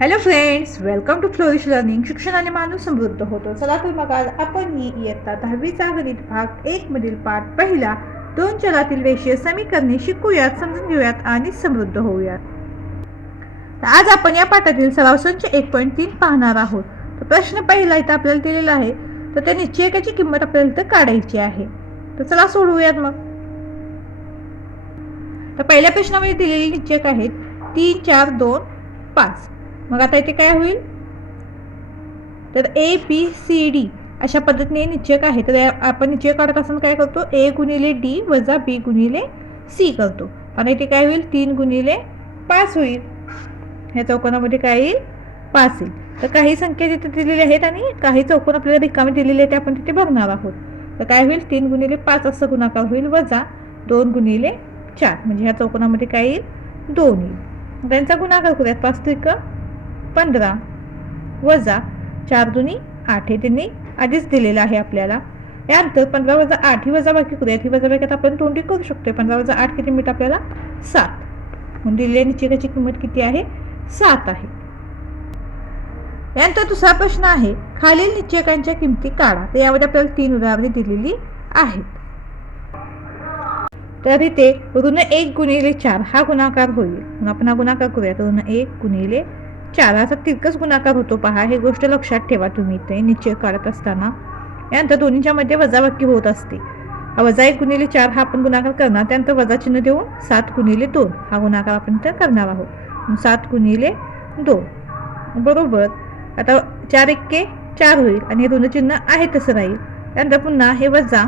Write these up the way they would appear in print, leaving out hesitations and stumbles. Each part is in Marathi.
Hello friends, welcome to Flourish Learning. शिक्षणाने माणूस समृद्ध होतो. चला तर मग आज आपण ही इयत्ता 10वीचा गणित भाग 1 मधील पाठ पहिला 2 चलातील रेषीय समीकरणे शिकूयात, समजून घेऊयात आणि समृद्ध होऊयात. आज आपण या पाठातील सराव संच 1.3 पाहणार आहोत. तर प्रश्न पहिला इथं आपल्याला दिलेला आहे, तर त्या निश्चयकाची किंमत आपल्याला इथं काढायची आहे. तर चला सोडवूयात मग. तर पहिल्या प्रश्नामध्ये दिलेले निश्चयक आहेत 3, 4, 2, 5. मग आता इथे काय होईल, तर ए बी सी डी अशा पद्धतीने निश्चयक आहे. तर आपण निश्चय काढत असताना काय करतो, ए गुणिले डी वजा बी गुणिले सी करतो. आणि इथे काय होईल, 3 गुणिले 5 होईल. ह्या चौकोनामध्ये काय येईल, 5 येईल. तर काही संख्या तिथे दिलेल्या आहेत आणि काही चौकोन आपल्याला रिकामे दिलेले आहेत, ते आपण तिथे बघणार आहोत. तर काय होईल, 3 गुणिले 5 असं गुणाकार होईल वजा 2 गुणिले 4, म्हणजे ह्या चौकोनामध्ये काय येईल, 2 येईल. त्यांचा गुणाकार करूयात. 5 त्रिक 15 वजा 4 दुनी 8 हे त्यांनी आधीच दिलेलं आहे आपल्याला. यानंतर 15 वजा 8 ही वजाबाकी करूयात. ही वजाबाकी आपण तोंडी करू शकतो. 15 वजा 8 किती मिळतं आपल्याला, 7. म्हणून दिलेल्या निश्चयकाची किंमत किती आहे, 7 आहे. यानंतर दुसरा प्रश्न आहे, खालील निश्चयकांच्या किमती काढा. तर यामध्ये आपल्याला 3 उदाहरणे दिलेली आहेत. तर इथे ऋण 1 गुणिले 4 हा गुणाकार होईल. म्हणून आपण हा गुणाकार करूयात. ऋण 1 गुणिले 4 असा तिरकस गुणाकार होतो. पहा, ही गोष्ट लक्षात ठेवा तुम्ही इथे निश्चय काढत असताना. यानंतर दोन्हीच्या मध्ये वजाबाकी होत असते. वजा 1 गुणिले 4 हा आपण गुणाकार करणार. त्यानंतर वजा चिन्ह देऊन 7 गुणिले 2 हा गुणाकार आपण इथं करणार आहोत. 7 गुणिले 2 बरोबर. आता 4 एक्के 4 होईल आणि हे ऋण चिन्ह आहे तसं राहील. त्यानंतर पुन्हा हे वजा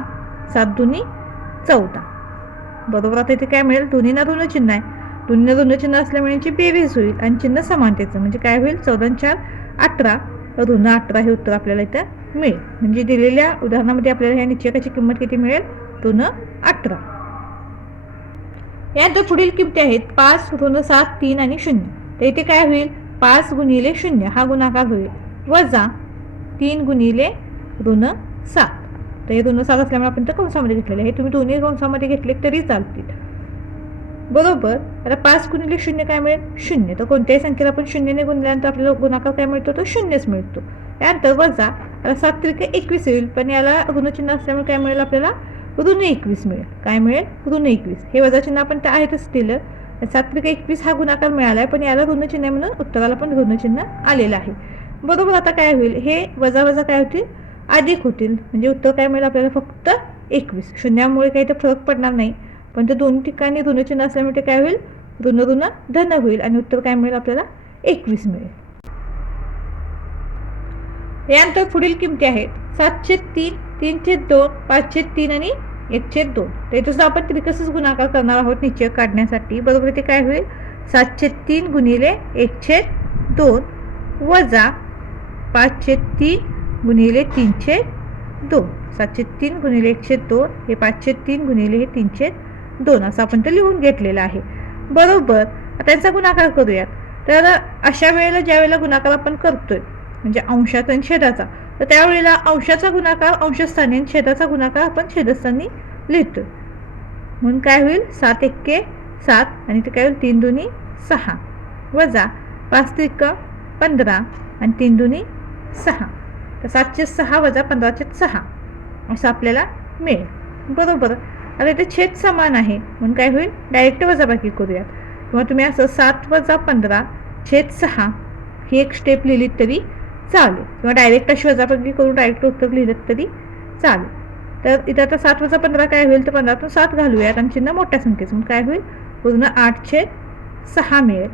7 दुनी 14 बरोबर. आता इथे काय मिळेल, दोन्हीना ऋण चिन्ह आहे. दोन्हीना ऋण चिन्ह असल्यामुळे यांची बेरीज होईल आणि चिन्ह समानतेचं, म्हणजे काय होईल, 14 4 18 ऋण 18 हे उत्तर आपल्याला इथं मिळेल. म्हणजे दिलेल्या उदाहरणामध्ये आपल्याला ह्या निश्चयकाची किंमत किती मिळेल, ऋण 18. यानंतर पुढील किमती आहेत 5, ऋण 7, 3 आणि 0. तर इथे काय होईल, 5 गुणिले 0 हा गुणाकार होईल वजा 3 गुणिले ऋण 7. तर हे ऋण 7 असल्यामुळे आपण तर कंसामध्ये घेतलेले आहे. तुम्ही दोन्ही कंसामध्ये घेतले तरी चालतील बरोबर. आता 5 गुणिले 0 काय मिळेल, 0. तर कोणत्याही संख्येला आपण 0 ने गुणल्यानंतर आपल्याला गुणाकार काय मिळतो, तो 0च मिळतो. त्यानंतर वजा, आता 7 त्रिक 21 होईल, पण याला ऋणचिन्ह असल्यामुळे काय मिळेल आपल्याला, ऋण 21 मिळेल. काय मिळेल, ऋण 21. हे वजा चिन्ह आपण तर आहेतच दिलं. 7 त्रिक 21 हा गुणाकार मिळाला आहे, पण याला ऋणचिन्ह आहे म्हणून उत्तराला पण ऋणचिन्ह आलेलं आहे बरोबर. आता काय होईल, हे वजा वजा काय होतील, अधिक होतील. म्हणजे उत्तर काय मिळेल आपल्याला, फक्त 21. शून्यामुळे काही तर फरक पडणार नाही, पण ते दोन्ही ठिकाणी ऋणचिन्ह असल्यामुळे ते काय होईल, ऋण ऋण धन होईल आणि उत्तर काय मिळेल आपल्याला, 21 मिळेल. यानंतर पुढील किमती आहेत 7/3, 3/2, 5/3 आणि 1/2. तर इथं सुद्धा आपण त्रिकसच गुणाकार करणार आहोत निश्चय काढण्यासाठी बरोबर. ते काय होईल, 7/3 गुणिले 1/2 वजा 5/3 गुणिले 3/2. 7/3 गुणिले 1/2 हे 5/3 गुणिले हे 3/2 असं आपण तर लिहून घेतलेलं आहे बरोबर. त्यांचा गुणाकार करूयात. तर अशा वेळेला ज्या वेळेला गुणाकार आपण करतोय, म्हणजे अंशाचा आणि छेदाचा, तर त्यावेळेला अंशाचा गुणाकार अंशस्थानी आणि छेदाचा गुणाकार आपण छेदस्थानी लिहितोय. म्हणून काय होईल, 7 एक्के 7 आणि ते काय होईल, 3 दुनी 6 वजा 5 त्रिक 15 आणि 3 दुनी 6. तर 7/6 वजा 15/6 असं आपल्याला मिळेल बरोबर. आता इथे छेद समान आहे म्हणून काय होईल, डायरेक्ट वजाबाकी करूयात. किंवा तुम्ही असं 7 वजा 15/6 ही एक स्टेप लिहिलीत तरी चालेल, किंवा डायरेक्ट अशी वजाबाकी करून डायरेक्ट उत्तर लिहिलं तरी चालेल. तर इथं आता 7 वजा 15 काय होईल, तर 15तून 7 घालूयात आणि चिन्ह मोठ्या संख्येचं, म्हणून काय होईल, पूर्ण 8/6 मिळेल.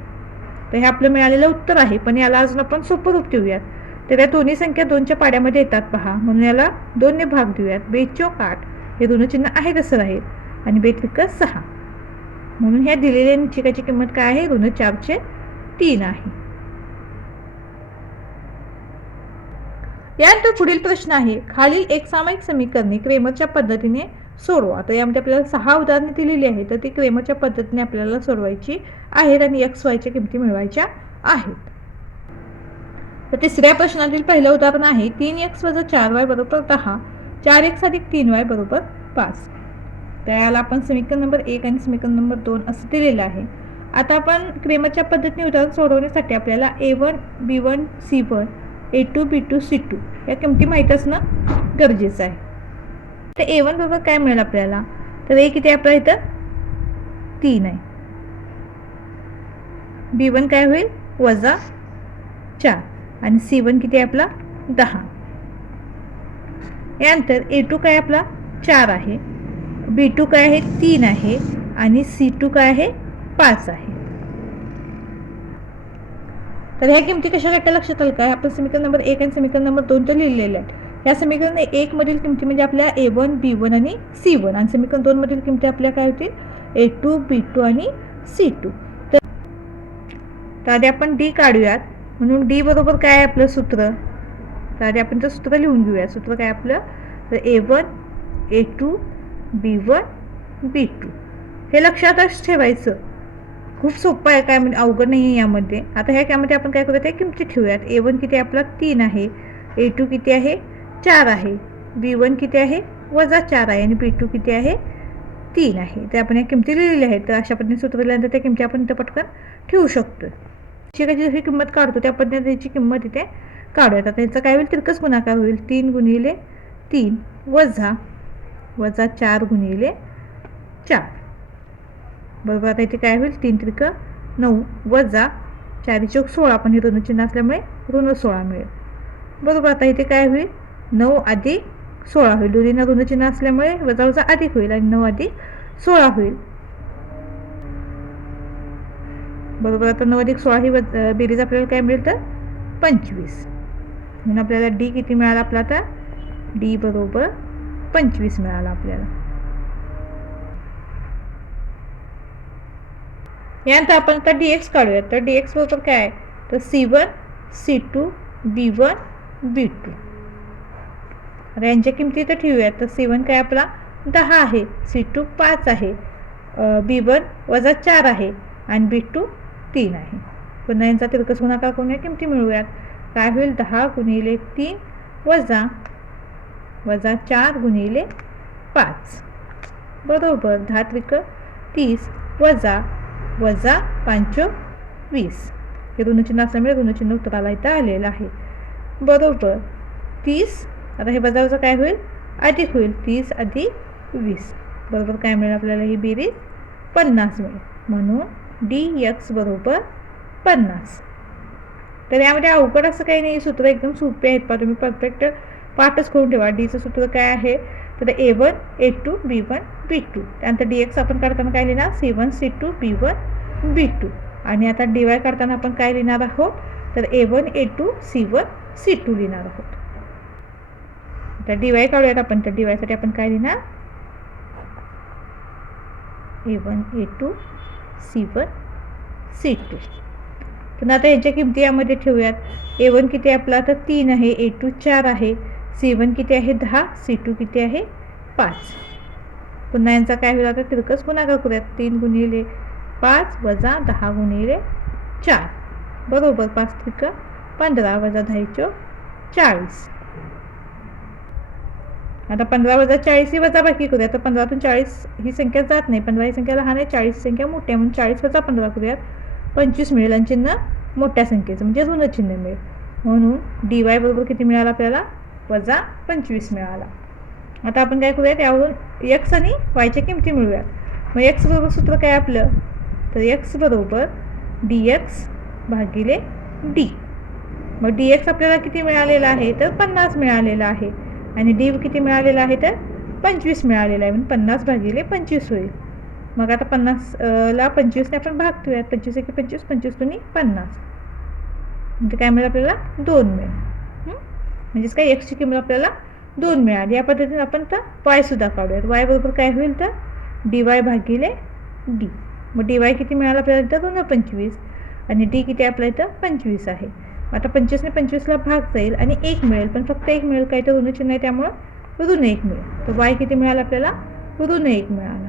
तर हे आपलं मिळालेलं उत्तर आहे. पण याला अजून आपण सोपं रूप देऊयात. तर या दोन्ही संख्या 2च्या पाड्यामध्ये येतात पहा, म्हणून याला 2 ने भाग देऊयात. 2×4 हे ऋणचिन्ह आहे तसं राहील आणि 2×6 म्हणून ह्या दिलेल्या निश्चयकाची किंमत काय आहे, ऋण 4/3 आहे. यानंतर पुढील प्रश्न आहे, खालील एक सामायिक समीकरणे क्रेमरच्या पद्धतीने सोडवा. तर यामध्ये आपल्याला 6 उदाहरणे दिलेली आहेत. तर ती क्रेमरच्या पद्धतीने आपल्याला सोडवायची आहेत आणि XYच्या किमती मिळवायच्या आहेत. तर तिसऱ्या प्रश्नातील पहिलं उदाहरण आहे 3x + 4y = 10, 4x + 3y = 5. तर याला आपण समीकरण नंबर 1 आणि समीकरण नंबर 2 असं दिलेलं आहे. आता आपण क्रेमरच्या पद्धतीने उदाहरण सोडवण्यासाठी आपल्याला A1 B1 C1 A2 B2 C2 या किमती माहीत असणं गरजेचं आहे. तर A1 बरोबर काय मिळेल आपल्याला, तर A किती आपला इथं 3 आहे. B1 काय होईल -4 आणि C1 किती आहे आपला 10. यानंतर A2 काय आपला 4 आहे, B2 काय आहे 3 आहे आणि C2 काय आहे 5 आहे. तर ह्या किमती कशा वाटतं लक्षात आलं काय, आपण समीकरण नंबर 1 आणि समीकरण नंबर 2 तर लिहिलेले आहेत. या समीकरण 1 मधील किमती म्हणजे आपल्या A1 B1 आणि C1 आणि समीकरण 2 मधील किमती आपल्या काय होतील A2 B2 आणि C2. तर आधी आपण D काढूयात. म्हणून D बरोबर काय आहे आपलं सूत्र, तर आधी आपण ते सूत्र लिहून घेऊया. सूत्र काय आपलं, तर A1 A2 B1 B2 हे लक्षातच ठेवायचं. खूप सोपं आहे, काय म्हणजे अवघड नाही आहे यामध्ये. आता ह्या त्यामध्ये आपण काय करूया, त्या किमती ठेवूयात. A1 किती आपला 3 आहे, A2 किती आहे 4 आहे, B1 किती आहे -4 आहे आणि B2 किती आहे 3 आहे. तर आपण या किमती लिहिलेल्या आहेत. तर अशा पद्धतीने सूत्र लिहिल्यानंतर त्या किमती आपण इथं पटकन ठेवू शकतो. जशी किंमत काढतो त्या पद्धतीची किंमत इथे काढूयात. आता याचा काय होईल, तिरकस गुणाकार होईल. 3 गुणिले 3 वजा 4 गुणिले 4 बरोबर. आता इथे काय होईल, 3 त्रिक 9 वजा 4 चौक 16, पण हे ऋण चिन्ह असल्यामुळे ऋण 16 मिळेल बरोबर. आता इथे काय होईल 9 अधिक 16 होईल. दोन्हींना ऋण चिन्ह असल्यामुळे वजा वजा अधिक होईल आणि 9 अधिक 16 होईल बरोबर. आता 9 अधिक 16 ही बेरीज आपल्याला काय मिळेल तर 25. म्हणून आपल्याला D किती मिळाला आपला, आता D बरोबर 25 मिळाला आपल्याला. यानंतर आपण आता dx काढूयात. तर dx बरोबर काय आहे, तर C1 C2 B1 B2. आता यांच्या किमती तर ठेवूयात. तर C1 काय आपला 10 आहे, C2 5 आहे, B1 -4 आहे आणि B2 3 आहे. पुन्हा यांचा तिरकस गुणाकार करून या किमती मिळूयात. काय होईल 10 गुणिले 3 वजा 4 गुणिले 5 बरोबर. 10 त्रिक 30 वजा 5 20. हे ऋणचिन्ह असल्यामुळे ऋणचिन्ह उत्तराला इथं आलेलं आहे बरोबर 30. आता हे वजा वजा काय होईल अधिक होईल, 30 अधिक 20 बरोबर काय मिळेल आपल्याला, ही बेरीज 50 मिळेल. म्हणून dx बरोबर 50. तर यामध्ये अवघड असं काही नाही, सूत्र एकदम सोपे आहेत. तुम्ही परफेक्ट पाठच करून ठेवा. डीचं सूत्र काय आहे, तर A1 A2 B1 B2. त्यानंतर dx आपण काढताना काय लिहिणार, C1 C2 B1 B2. आणि आता dy काढताना आपण काय लिहिणार आहोत, तर A1 A2 C1 C2 लिहिणार आहोत. तर dy काढूयात आपण. तर dy साठी आपण काय लिहिणार, A1 A2 C1 C2. पण आता यांच्या किमती यामध्ये ठेवूयात. A1 किती आहे आपला, तर 3 आहे, A2 4 आहे, C1 किती आहे 10, C2 किती आहे 5. पुन्हा यांचा काय होईल, आता तिरकस गुणाकार करूयात. 3 गुणिले 5 वजा 10 गुणिले 4 बरोबर. 5 त्रिक 15 वजा 10 40. आता 15 वजा 40 ही वजा बाकी करूया. तर 15तून 40 ही संख्या जात नाही, 15 ही संख्या लहान आहे, 40 संख्या मोठी आहे, म्हणून 40 वजा 15 करूयात, 25 मिळेल आणि चिन्ह मोठ्या संख्येचं म्हणजे ऋण चिन्ह मिळेल. म्हणून dy बरोबर किती मिळाला आपल्याला, वजा 25 मिळाला. आता आपण काय करूया, त्यावरून x आणि yच्या किमती मिळूयात. मग x बरोबर सूत्र काय आपलं, तर x बरोबर dx भागिले d. मग dx आपल्याला किती मिळालेला आहे, तर 50 मिळालेला आहे आणि d किती मिळालेला आहे, तर 25 मिळालेला आहे. म्हणून 50 भागिले 25 होईल. मग आता 50ला 25ने आपण भागतोयात. 25 1 25, 25 2 50, म्हणजे काय मिळेल आपल्याला 2 मिळेल. म्हणजेच काय x ची किंमत आपल्याला 2 मिळाली. या पद्धतीने आपण तर y सुद्धा काढूयात. y बरोबर काय होईल, तर dy भागिले d. मग dy किती मिळाला आपल्याला, तर 25 आणि d किती आपल्या इथं 25 आहे. आता 25ने 25ला भाग जाईल आणि 1 मिळेल, पण फक्त 1 मिळेल, काही तर ऋण चिन्ह आहे त्यामुळं ऋण 1 मिळेल. तर y किती मिळाला आपल्याला, ऋण 1 मिळाला.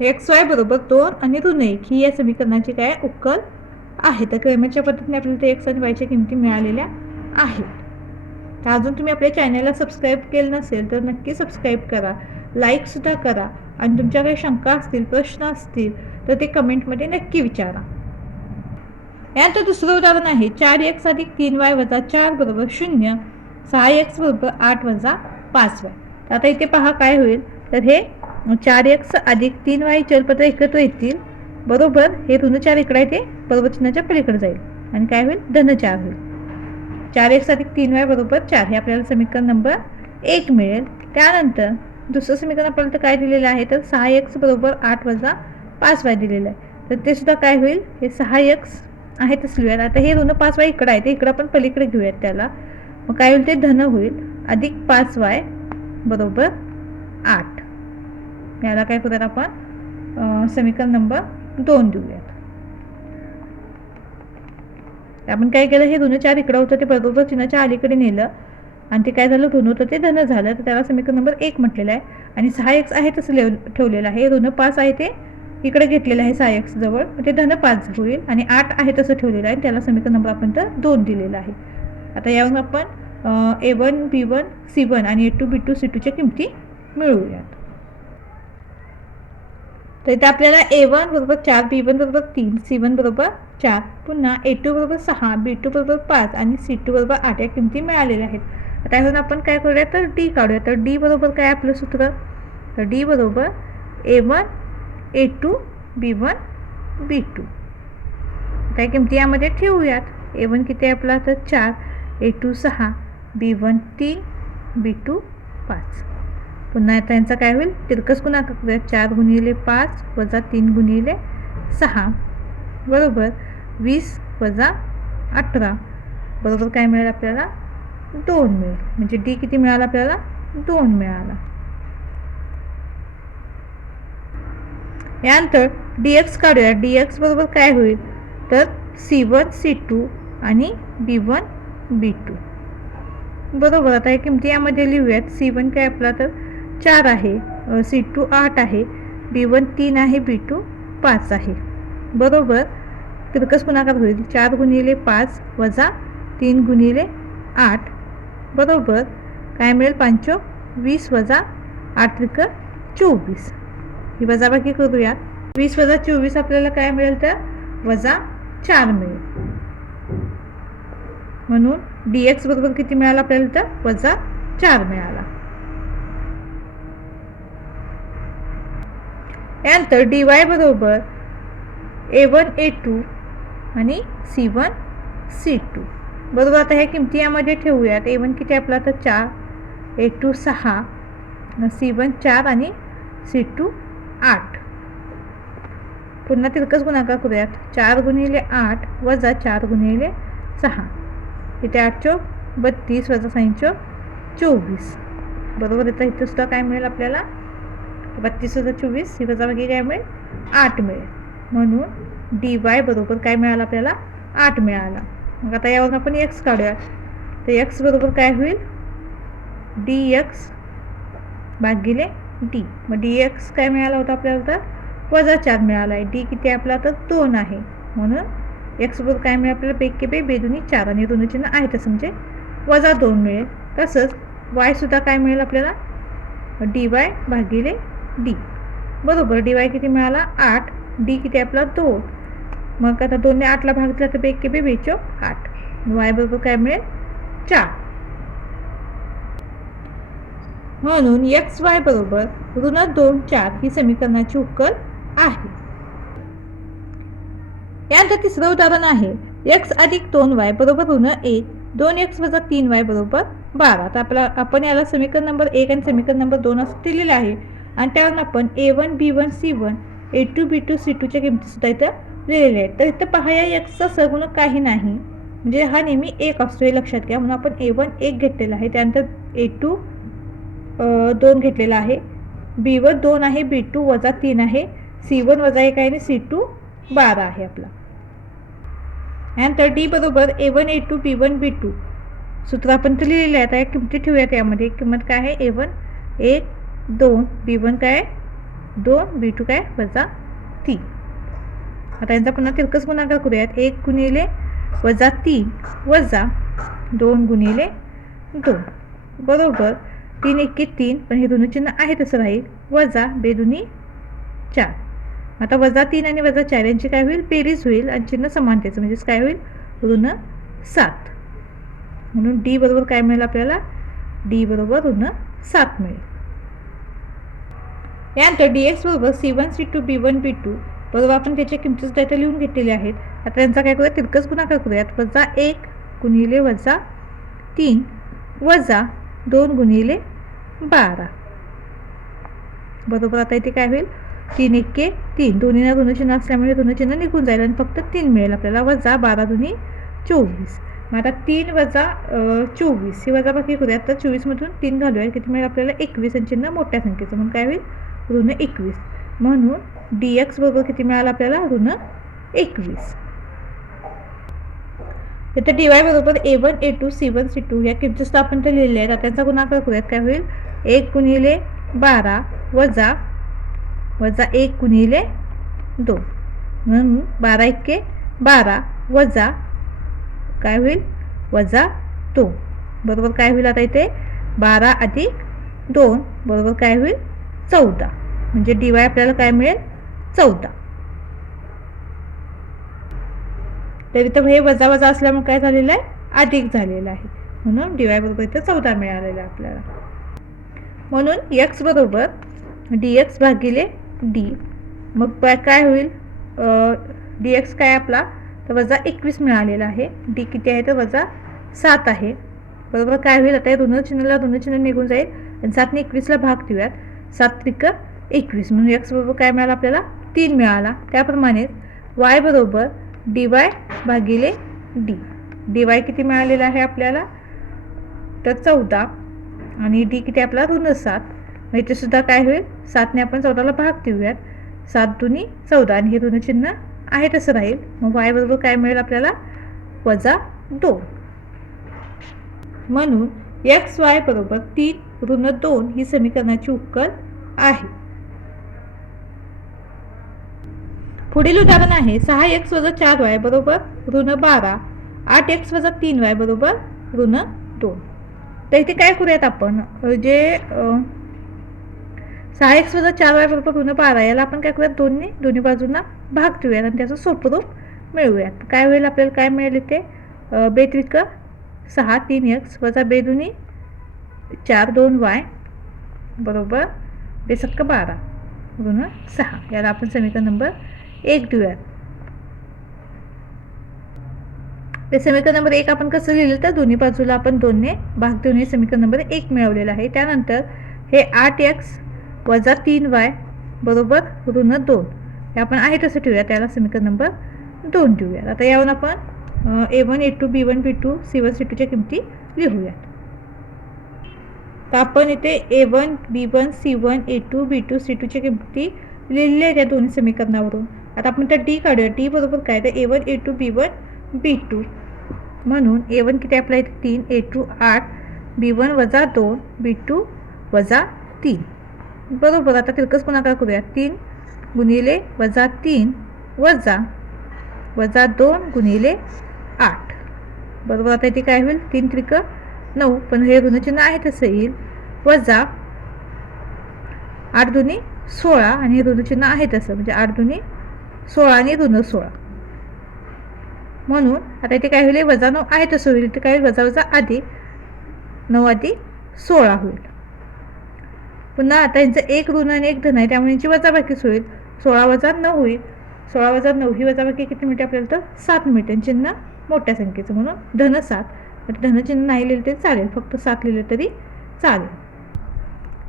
xy बरोबर 2 आणि ऋण 1 ही या समीकरणाची काय उकल आहे. तर क्रमाच्या पद्धतीने आपल्याला ते x आणि yच्या किमती मिळालेल्या आहेत. तर अजून तुम्ही आपल्या चॅनलला सबस्क्राईब केलं नसेल तर नक्की सबस्क्राईब करा लाईकसुद्धा करा आणि तुमच्या काही शंका असतील, प्रश्न असतील तर ते कमेंटमध्ये नक्की विचारा. यानंतर दुसरं उदाहरण आहे 4x अधिक 3y वजा 4 बरोबर 0, 6x बरोबर 8 वजा 5y. तर आता इथे पहा काय होईल, तर हे 4x अधिक 3y चलपत्र एकत्र येतील बरोबर. हे ऋण 4 इकडे आहे ते बरोबर चिन्हाच्या पलीकडे जाईल आणि काय होईल, धन 4 होईल. 4x अधिक 3y बरोबर 4 हे आपल्याला समीकरण नंबर 1 मिळेल. त्यानंतर दुसरं समीकरण आपल्याला काय दिलेलं आहे, तर 6x बरोबर 8 वजा 5y दिलेलं आहे. तर ते सुद्धा काय होईल, हे 6x आहे तसं लिहूयात. आता हे ऋण 5y इकडं आहे, ते इकडं आपण पलीकडे घेऊयात त्याला. मग काय होईल, ते धन होईल अधिक 5y बरोबर 8. याला काय करूयात आपण समीकरण नंबर 2 देऊयात. आपण काय केलं, हे ऋण 4 इकडं होतं ते बरोबर चिन्हाच्या अलीकडे नेलं आणि ते काय झालं, ऋण होतं ते धन झालं. तर त्याला समीकरण नंबर 1 म्हटलेलं आहे. आणि 6x आहे तसं ठेवलेलं आहे. ऋण 5 आहे ते इकडे घेतलेलं आहे 6x जवळ, ते धन 5 होईल. आणि 8 आहे तसं ठेवलेलं आहे, त्याला समीकरण नंबर आपण तर 2 दिलेला आहे. आता यावरून आपण A1 B1 C1 आणि A2 B2 C2च्या किमती मिळवूयात. तर इथे आपल्याला A1 बरोबर 4, B1 बरोबर 3, C1 बरोबर 4, पुन्हा A2 बरोबर 6, B2 बरोबर 5 आणि C2 बरोबर 8 या किमती मिळालेल्या आहेत. आता यावरून आपण काय करूया, तर D काढूया. तर D बरोबर काय आपलं सूत्र, तर D बरोबर A1 A2 B1 B2. त्या किमती यामध्ये ठेवूयात. A1 किती आहे आपला, तर 4, A2 6, B1 3, B2 5. पुन्हा आता यांचा काय होईल, तिरकस गुणाकार करूया. 4 गुणिले 5 वजा 3 गुणिले 6 बरोबर 20 वजा 18 बरोबर काय मिळेल आपल्याला, 2 मिळेल. म्हणजे D किती मिळाला आपल्याला, 2 मिळाला. यानंतर dx काढूया. dx बरोबर काय होईल, तर C1 C2 आणि B1 B2 बरोबर. आता या किमती यामध्ये लिहूयात. C1 काय आपला तर 4 आहे, C2 8 आहे, B1 3 आहे, B2 5 आहे बरोबर. तिरकस गुणाकार होईल. 4 गुणिले 5 वजा 3 गुणिले 8 बरोबर काय मिळेल, 5 20 वजा 8 त्रिक 24. ही वजाबाकी करूया. 20 वजा 24 आपल्याला काय मिळेल, तर वजा 4 मिळेल. म्हणून dx बरोबर किती मिळाला आपल्याला, तर वजा 4 मिळाला. यानंतर dy बरोबर A1 A2 आणि C1 C2 बरोबर. आता ह्या किमती यामध्ये ठेवूयात. A1 किती आपला, तर 4, A2 6, C1 4 आणि C2 8. पुन्हा तिरकस गुणाकार करूयात. 4 गुणिले 8 वजा 4 गुणिले 6, इथे 8 चौक 32 वजा 6 चौक 24 बरोबर. इथं सुद्धा काय मिळेल आपल्याला, 32 वजा 24 ही वजाबाकी काय मिळेल, 8 मिळेल. म्हणून dy बरोबर काय मिळालं आपल्याला, 8 मिळाला. मग आता यावरून आपण x काढूया. तर x बरोबर काय होईल, dx भागिले d. मग dx काय मिळाला होता आपल्याला, तर वजा 4 मिळाला आहे. d किती आपला, तर 2 आहे. म्हणून x बरोबर काय मिळेल आपल्याला, बेके बे बेदुनी 4 आणि ऋण चिन्ह आहे तसं म्हणजे वजा 2 मिळेल. तसंच y सुद्धा काय मिळेल आपल्याला, dy भागिले d बरोबर. dy किती मिळाला, 8, d किती आपला 2. मग आता 2 ने 8 ला भागितलं तर बेके बे बेचो 8. y बरोबर काय मिळेल, 4. म्हणून xy बरोबर ऋण 2 4 ही समीकरणाची उकल आहे. यानंतर तिसरं उदाहरण आहे x अधिक 2y बरोबर ऋण 1, 2x वजा 3y बरोबर 12. तर आपण याला समीकरण नंबर 1 आणि समीकरण नंबर 2 असं दिलेलं आहे. आणि त्यावरून आपण A1 B1 C1 A2 B2 C2च्या किमती सुद्धा इथं लिहिलेल्या आहेत. तर इथं पहा, या xचा सगुणक काही नाही, म्हणजे हा नेहमी 1 असतो हे लक्षात घ्या. म्हणून आपण A1 1 घेतलेला आहे. त्यानंतर A2 2 घेतलेला आहे, B1 2 आहे, B2 वजा 3 आहे, C1 वजा 1 आहे आणि C2 12 आहे आपला. यानंतर D बरोबर A1 A2 B1 B2 सूत्र आपण तर लिहिलेलं आहे. आता या किमती ठेवूयात. यामध्ये किंमत काय आहे, A1 1 2, B1 काय 2, B2 काय वजा 3. आता यांचा पुन्हा तिरकस गुणाकार करूयात. 1 गुणिले वजा 3 वजा 2 गुणिले 2 बरोबर 3 एके 3, पण हे ऋण चिन्ह आहे तसं राहील, वजा बेदुनी 4. आता वजा 3 आणि वजा 4 यांची काय होईल, बेरीज होईल आणि चिन्ह समानतेचं म्हणजेच काय होईल, ऋण 7. म्हणून डी बरोबर काय मिळेल आपल्याला, डी बरोबर ऋण 7 मिळेल. यानंतर dx बरोबर c1 c2 b1 b2 बरोबर आपण त्याच्या किमतीच डाटा लिहून घेतलेले आहेत. आता त्यांचा काय करूया, तिरकस गुणाकार करूयात. वजा 1 गुणिले वजा 3 वजा 2 गुणिले 12 बरोबर. आता इथे काय होईल, 3 एके 3, दोन्हीला ऋणचिन्ह असल्यामुळे ऋणचिन्ह निघून जाईल आणि फक्त 3 मिळेल आपल्याला. वजा 12 दुनी 24. मग आता 3 वजा 24 ही वजाबाकी करूया. आता 24मधून 3 घालूया, किती मिळेल आपल्याला, 21 आणि चिन्ह मोठ्या संख्येचं म्हणून काय होईल, ऋण 21. म्हणून dx बरोबर किती मिळालं आपल्याला, ऋण 21. इथे dy बरोबर a1 a2 c1 c2 या किमती आपण ते लिहिलेल्या आहेत. आता त्यांचा गुणाकार करूयात. काय होईल, 1 गुणिले 12 वजा 1 गुणिले 2 म्हणून 12 एके 12 वजा काय होईल, वजा 2 बरोबर काय होईल. आता इथे 12 अधिक 2 बरोबर काय होईल, 14. म्हणजे dy आपल्याला काय मिळेल, 14. तर इथं हे वजा वजा असल्यामुळे काय झालेलं आहे, अधिक झालेलं आहे. म्हणून dy बरोबर इथं 14 मिळालेलं आहे आपल्याला. म्हणून x बरोबर dx भागिले d. मग काय होईल, dx काय आपला, तर वजा 21 मिळालेला आहे. d किती आहे, तर वजा 7 आहे बरोबर. काय होईल, आता ऋणचिन्हाला ऋणचिन्ह निघून जाईल आणि 7 ने 21ला भाग देऊयात. 7 त्रिक 21 म्हणून x बरोबर काय मिळाला आपल्याला, 3 मिळाला. त्याप्रमाणे y बरोबर dy भागिले d. dy किती मिळालेला आहे आपल्याला, तर 14 आणि d किती आपला, ऋण 7. इथे सुद्धा काय होईल, 7 ने आपण 14ला भाग देऊयात. 7 दुनी 14 आणि हे ऋणचिन्ह आहे तसं राहील. मग y बरोबर काय मिळेल आपल्याला, वजा 2. म्हणून एक्स वाय बरोबर 3 ऋण 2 ही समीकरणाची उकल आहे. पुढील उदाहरण आहे 6x वजा 4y बरोबर ऋण 12, 8x वजा 3y बरोबर ऋण 2. तर इथे काय करूयात आपण, जे 6x वजा 4y बरोबर ऋण 12 याला आपण काय करूयात, दोन्ही बाजूंना भाग देऊयात आणि त्याचं सोपं रूप मिळवूयात. काय होईल आपल्याला, काय मिळेल इथे, बेत्रिक 6 3x वजा बेदुनी 4 2y बरोबर बेसक्क 12 ऋण 6. याला आपण समीकरण नंबर 1 देऊयात. ते समीकरण नंबर 1 आपण कसं लिहिलं, तर दोन्ही बाजूला आपण 2 ने भाग देऊन हे समीकरण नंबर 1 मिळवलेलं आहे. त्यानंतर हे 8x वजा 3y बरोबर ऋण 2 हे आपण आहे तसं ठेवूया, त्याला समीकरण नंबर 2 देऊयात. आता यावरून आपण a1 a2 b1 b2 c1 c2च्या किमती लिहूयात. तर आपण इथे a1 b1 c1 a2 b2 c2च्या किमती लिहिलेल्या आहेत या दोन्ही समीकरणावरून. आता आपण त्या d काढूया. d बरोबर काय, तर a1 a2 b1 b2 म्हणून a1 किती आपला इथे 3 a2 8 b1 वजा 2 b2 वजा 3 बरोबर. आता तिरकस गुणाकार करूया. 3 गुणिले वजा 3 वजा 2 गुणिले 8 बरोबर. आता इथे काय होईल, 3 त्रिक 9 पण हे ऋणचिन्ह आहे तसं येईल. वजा 8 दुनी 16 आणि ऋणचिन्ह आहे तसं म्हणजे 8 दुनी 16 आणि ऋण 16 म्हणून आता इथे काय होईल, वजा 9 आहे तसं होईल. इथे काय होईल, वजा वजा अधिक 9 अधिक 16 होईल. पुन्हा आता यांचं एक ऋण आणि एक धन आहे त्यामुळे यांची वजाबाकीच होईल. 16 वजा 9 होईल. 16 वजा 9 ही वजाबाकी किती मिळते आपल्याला, तर 7 मिळते. चिन्ह मोठ्या संख्येचं म्हणून धन 7. धन चिन्ह नाही लिहिलं तरी चालेल, फक्त 7 लिहिलं तरी चालेल.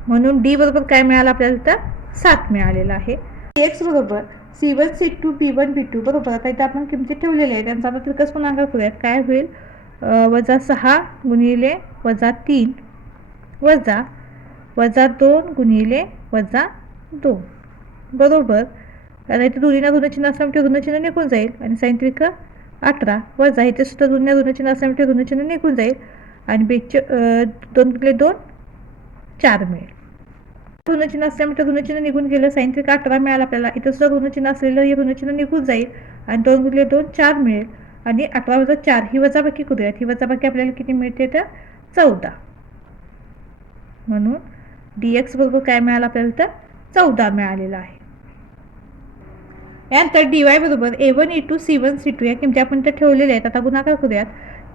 म्हणून डी बरोबर काय मिळालं आपल्याला, तर 7 मिळालेलं आहे. एक्स बरोबर c1 c2 b1 b2 बरोबर. आता इथे आपण किमती ठेवलेल्या आहेत त्यांचा आता तिरकस गुणाकार करूयात. काय होईल, वजा 6 गुणिले वजा 3 वजा 2 गुणिले वजा 2 बरोबर. आता इथे दोन्हीला ऋणचिन्ह असल्यामुळे ऋणचिन्ह निघून जाईल आणि साइन त्रिक 18 वजा इथे सुद्धा दोन्हीला ऋणचिन्ह असल्यामुळे ऋणचिन्ह निघून जाईल आणि 2 गुणिले 2 4 मिळेल. ऋणचिन्ह असल्यामुळे ऋणचिन्ह निघून गेलं, साइन त्रिक 18 मिळालं आपल्याला. इथं सुद्धा ऋणचिन्ह असलेलं हे ऋणचिन्ह निघून जाईल आणि 2 गुणिले 2 4 मिळेल आणि 18 वजा 4 ही वजाबाकी करूयात. ही वजाबाकी आपल्याला किती मिळते, तर 14. म्हणून dx बरोबर काय मिळालं आपल्याला तर 14 मिळालेला आहे. यानंतर dy बरोबर a1 a2 c1 c2 या किमती आपण तर ठेवलेल्या आहेत. आता गुणाकार करूयात.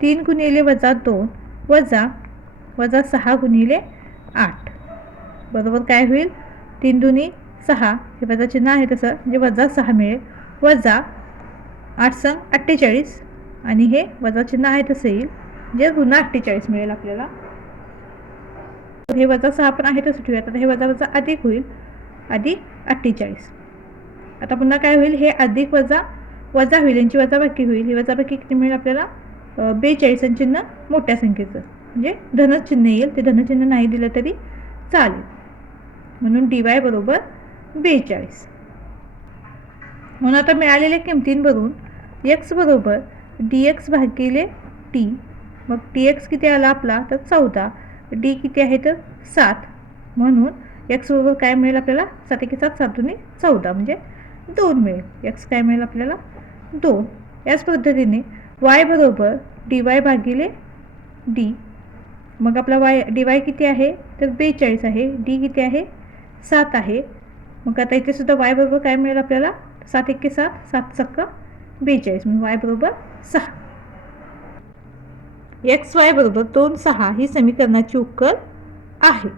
3 गुणिले वजा 2 वजा 6 गुणिले 8 बरोबर काय होईल 3 दुनी 6 हे वजा चिन्ह आहे तसं म्हणजे वजा 6 मिळेल. वजा 8 संग 48 आणि हे वजा चिन्ह आहे तसं येईल म्हणजे ऋण 48 मिळेल आपल्याला. हे वजा 6 पण आहे तसं ठेवूयात. आता हे वजा वजा अधिक होईल अधिक 48. आता पुन्हा काय होईल हे अधिक वजा होईल यांची वजाबाकी होईल. ही वजाबाकी किती मिळेल आपल्याला 42 आणि चिन्ह मोठ्या संख्येचं म्हणजे धनचिन्ह येईल. ते धनचिन्ह नाही दिलं तरी चालेल म्हणून dy बरोबर 42. म्हणून आता मिळालेल्या किमतींवरून x बरोबर dx भागिले t मग dx किती आला आपला तर 14 d किती आहे तर 7 म्हणून x बरोबर काय मिळेल आपल्याला 7 1 7 7 2 14 म्हणजे 2 मिळेल. x काय मिळेल आपल्याला 2. याच पद्धतीने y बरोबर dy भागिले d मग आपला dy किती आहे तर 42 आहे. d किती आहे 7 आहे. मग आता इथे सुद्धा y बरोबर काय मिळेल आपल्याला 7 1 7 7 7 42 म्हणून y बरोबर 6. xy बरोबर 2 6 ही समीकरणाची उकल आहे.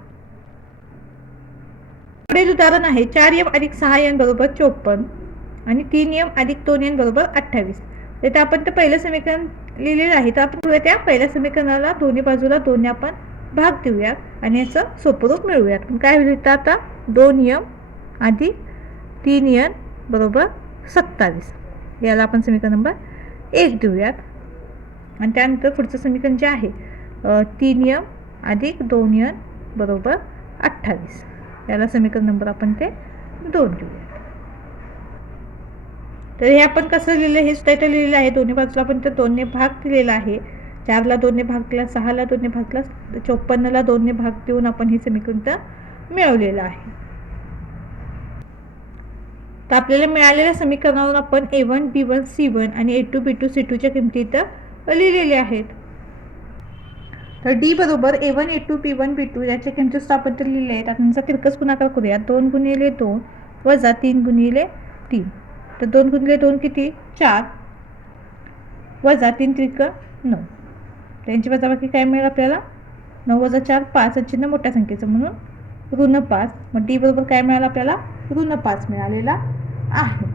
पुढील उदाहरण आहे 4m अधिक 6n बरोबर 54 आणि 3m अधिक 2n बरोबर 28. तर आपण तर पहिलं समीकरण लिहिलेलं आहे. तर आपण त्या पहिल्या समीकरणाला दोन्ही बाजूला 2ने आपण भाग देऊयात आणि याचं सोपं रूप मिळवूयात. काय होईल आता 2m अधिक 3n बरोबर 27 याला आपण समीकरण नंबर 1 देऊयात. आणि त्यानंतर पुढचं समीकरण जे आहे 3m अधिक 2n बरोबर 28 याला समीकरण नंबर आपण ते 2 देऊयात. तर हे आपण कसं लिहिलं हे सुद्धा इथं लिहिलेलं आहे. दोन्ही बाजूला आपण तर 2ने भाग दिलेला आहे. 4ला 2ने भाग दिला 6ला 2ने भाग दिला 54ला 2ने भाग देऊन आपण हे समीकरण तर मिळवलेलं आहे. तर आपल्याला मिळालेल्या समीकरणावरून आपण a1 b1 c1 आणि a2 b2 c2 च्या किमती इथं लिहिलेल्या आहेत. तर d बरोबर a1 a2 b1 b2 याच्या किमती सुद्धा आपण तर लिहिलेल्या आहेत. आता त्यांचा तिरकस गुणाकार करूया. 2 गुणिले 2 वजा 3 गुणिले 3 तर 2 गुणिले 2 किती 4 वजा 3 त्रिक 9 त्यांची वजाबाकी काय मिळेल आपल्याला 9 वजा 4 5 आणि चिन्ह मोठ्या संख्येचं म्हणून ऋण 5. मग d बरोबर काय मिळालं आपल्याला ऋण 5 मिळालेला आहे.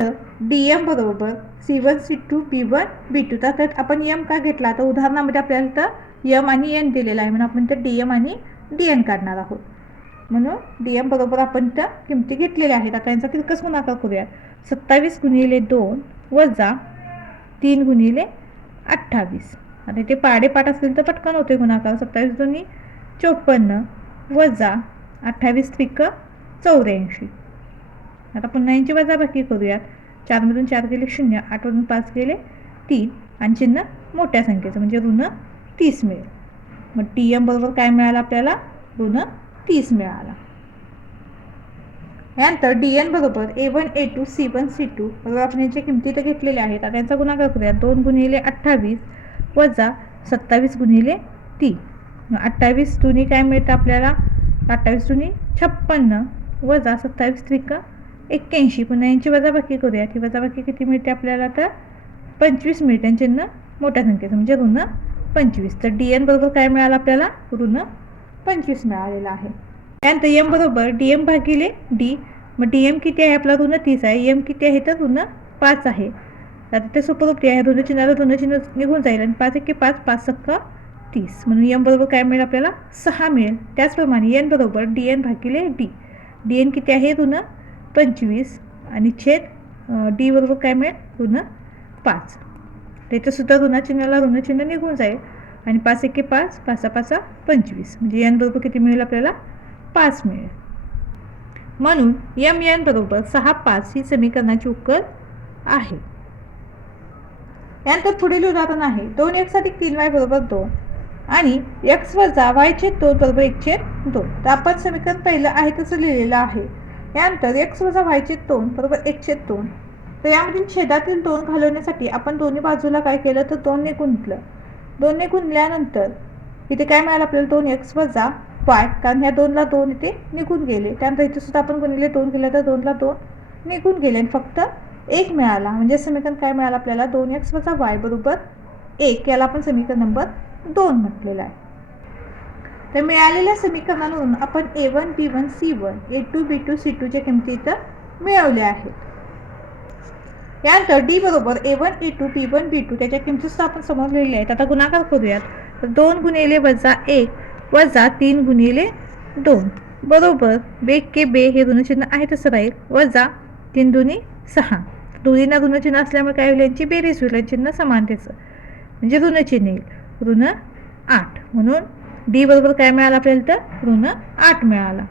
तर dm बरोबर c1 c2 b1 b2 तर आपण m का घेतला तर उदाहरणामध्ये आपल्याला तर m आणि n दिलेला आहे म्हणून आपण तर dm आणि dn काढणार आहोत. म्हणून dm बरोबर आपण त्या किमती घेतलेल्या आहेत. आता यांचा तिरकस गुणाकार करूया. 27 गुणिले 2 वजा 3 गुणिले 28. आता इथे पाडेपाठ असतील तर पटकन होते गुणाकार. 27 दोन्ही 54 वजा 28 त्रिक 84. आता पुन्हा यांची वजाबाकी करूयात. 4 मधून 4 गेले 0 8 मधून 5 गेले 3 आणि चिन्ह मोठ्या संख्येचं म्हणजे ऋण 30 मिळेल. मग dm बरोबर काय मिळालं आपल्याला ऋण 30 मिळाला. यानंतर dn बरोबर a1 a2 c1 c2 बरोबर आपण याच्या किमती तर घेतलेल्या आहेत. आता यांचा गुणाकार करूया. 2 गुणिले 28 वजा 27 गुणिले 3 28 दोन्ही काय मिळतं आपल्याला 28 दोन्ही 56 वजा 27 त्रिक 81. पुन्हा यांची वजाबाकी करूया. ती वजाबाकी किती मिळते आपल्याला तर 25 मिळते आणि चिन्ह मोठ्या संख्येचं म्हणजे ऋण 25. तर dn बरोबर काय मिळालं आपल्याला ऋण 25 मिळालेला आहे. त्यानंतर m बरोबर dm भागिले d मग dm किती आहे आपला ऋण 30 आहे. m किती आहे तर ऋण 5 आहे. आता ते सोपं रूप आहे. ऋण चिन्हाला ऋण चिन्ह निघून जाईल आणि 5 1 5 5 7 30 म्हणून m बरोबर काय मिळेल आपल्याला 6 मिळेल. त्याचप्रमाणे n बरोबर dn भागिले d dn किती आहे ऋण 25 आणि छेद d बरोबर काय मिळेल ऋण 5. त्याचं सुद्धा ऋण चिन्हाला ऋण चिन्ह निघून जाईल आणि 5 1 5 5 5 25 म्हणजे n बरोबर किती मिळेल आपल्याला 5 मिळेल. म्हणून m बरोबर 6 5 ही समीकरणाची उकल आहे. यानंतर पुढील उदाहरण आहे 2x अधिक 3y बरोबर 2 आणि x वजा y छेद 2 बरोबर 1 छेद 2. तर आपण समीकरण पहिलं आहे तसं लिहिलेलं आहे. यानंतर x वजा y छेद 2 बरोबर 1 छेद 2. तर यामधील छेदातील 2 घालवण्यासाठी आपण दोन्ही बाजूला काय केलं तर 2ने गुंतलं. 2ने गुंतल्यानंतर इथे काय मिळालं आपल्याला 2x वजा वाय, कारण ह्या 2ला 2 इथे निघून गेले. त्यानंतर इथे सुद्धा आपण गुणिले 2 केलं तर 2ला 2 निघून गेले आणि फक्त 1 मिळाला. म्हणजे समीकरण काय मिळालं आपल्याला, 2x वजा y बरोबर 1. याला आपण समीकरण नंबर 2 म्हटलेलं आहे. तर मिळालेल्या समीकरणावरून आपण a1 b1 c1 a2 b2 c2 च्या किमती इथं मिळवल्या आहेत. यानंतर डी बरोबर a1 a2 b1 b2 त्याच्या किमती सुद्धा आपण समोर लिहिलेल्या आहेत. आता गुणाकार करूयात. तर 2 गुणिले वजा 1 वजा 3 गुणिले 2 बरोबर बेक के बे हे ऋणचिन्ह आहे तसं राहील वजा 3 दुनी 6. दोन्हींना ऋणचिन्ह असल्यामुळे काय होईल, यांची बेरीज होईल. चिन्ह समानतेचं म्हणजे ऋणचिन्ह येईल ऋण 8. म्हणून डी बरोबर काय मिळालं आपल्याला, तर ऋण 8 मिळाला.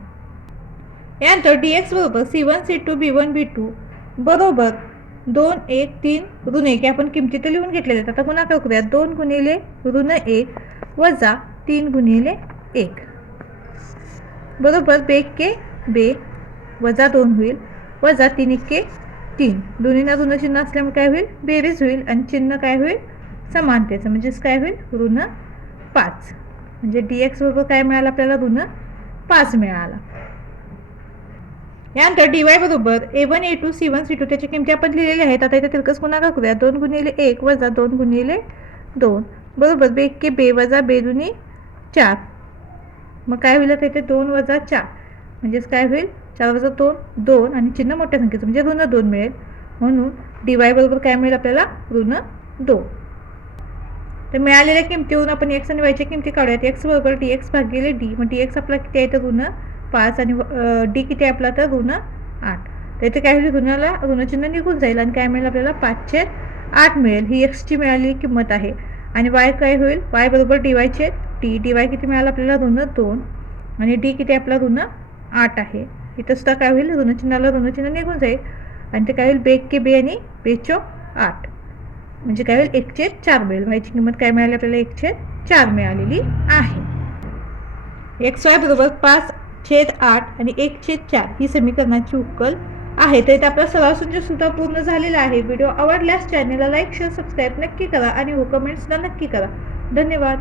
यानंतर डी एक्स बरोबर c1 c2 b1 b2 बरोबर 2 1 3 ऋण 1 आपण किमती तर लिहून घेतलेल्या आहेत. आता गुणाकार करूया. 2 गुणिले ऋण 1 वजा 3 गुणिले 1 बरोबर बेक के बे वजा 2 होईल वजा 3 1 3. दोन्हींना ऋण चिन्ह असल्यामुळे काय होईल, बेरीज होईल आणि चिन्ह काय होईल, समानतेचं म्हणजेच काय होईल ऋण 5. म्हणजे डी एक्स बरोबर काय मिळालं आपल्याला, ऋण 5 मिळाला. यानंतर डी वाय बरोबर a1 a2 c1 c2 त्याच्या किमती आपण लिहिलेल्या आहेत. आता इथे तिरकस गुणाकार करूया. 2 गुणिले 1 वजा 2 गुणिले 2 बरोबर बेक के बे वजा बे दुनी 4. मग काय होईल आता इथे 2 वजा 4 म्हणजेच काय होईल 4 वजा 2 2 आणि चिन्ह मोठ्या संख्येचं म्हणजे ऋण 2 मिळेल. म्हणून डी वाय बरोबर काय मिळेल आपल्याला, ऋण 2. तर मिळालेल्या किमतीवरून आपण एक्स आणि वायच्या किमती काढूयात. एक्स बरोबर डी एक्स भागिले डी. मग डी एक्स आपला किती आहे तर ऋण 5 आणि डी किती आहे आपला तर ऋण 8. तर इथे काय होईल, ऋणाला ऋणचिन्ह निघून जाईल आणि काय मिळेल आपल्याला 5/8 मिळेल. ही एक्सची मिळालेली किंमत आहे. आणि वाय काय होईल, वाय बरोबर डी वायचे डी. डी वाय किती मिळालं आपल्याला, ऋण 2 आणि डी किती आपला ऋण 8 आहे. इथं सुद्धा काय होईल, ऋणचिन्हाला ऋणचिन्ह निघून जाईल आणि ते काय होईल बेक के बे आणि बेचो 8 म्हणजे काय होईल 1/4 मिळेल. वायची किंमत काय मिळाली आपल्याला 1/4 मिळालेली आहे. एक्स वाय बरोबर 5/8 आणि 1/4 ही समीकरणाची उकल आहे. तर आपला सराव सुद्धा पूर्ण झालेला आहे. व्हिडिओ आवडल्यास चॅनलला लाईक शेअर सबस्क्राईब नक्की करा आणि हो कमेंट सुद्धा नक्की करा. धन्यवाद.